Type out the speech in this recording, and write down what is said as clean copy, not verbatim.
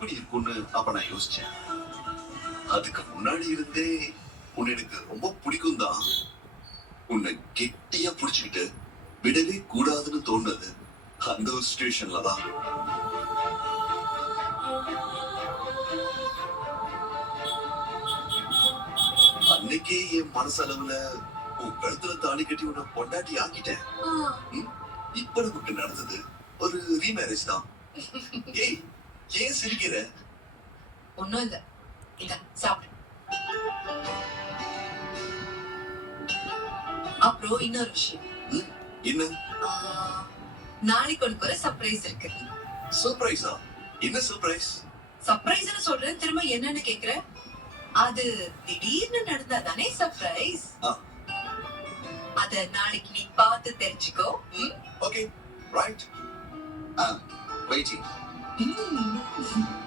எப்படி இருக்கும்னு அப்ப நான் யோசிச்சேன். அதுக்கு முன்னாடி இருந்தே உன்னை எனக்கு ரொம்ப பிடிக்கும் தான். உன்னை கெட்டியா புடிச்சுக்கிட்டு விடவே கூடாதுன்னு தோணுது அந்த ஒரு சுச்சுவேஷன்ல தான். அன்னைக்கே என் மனசளவுல உன் கழுத்துல தாலி கட்டி உன்னை பொண்டாட்டி ஆக்கிட்டேன். ம்? இப்ப நமக்கு நடந்தது ஒரு ரீமேரேஜ் தான். ஏய், ஏன் சிரிக்கிற? ஒண்ணும் இல்ல. இத சாப்பிடு. அப்புறம் இன்னொரு விஷயம். ம்? என்ன ஆ, நாளைக்கு உனக்கு ஒரு சர்ப்ரைஸ் இருக்கு. சர்ப்ரைஸா? என்ன சர்ப்ரைஸ்? சர்ப்ரைஸ்னு சொல்றேன், திரும்ப என்னன்னு கேக்குற? அது திடீர்னு நடந்தா தானே சர்ப்ரைஸ். ஆ. அத நாளைக்கு நீ பார்த்து தெரிஞ்சுக்கோ. Okay, right. வெயிட்டிங். ம்.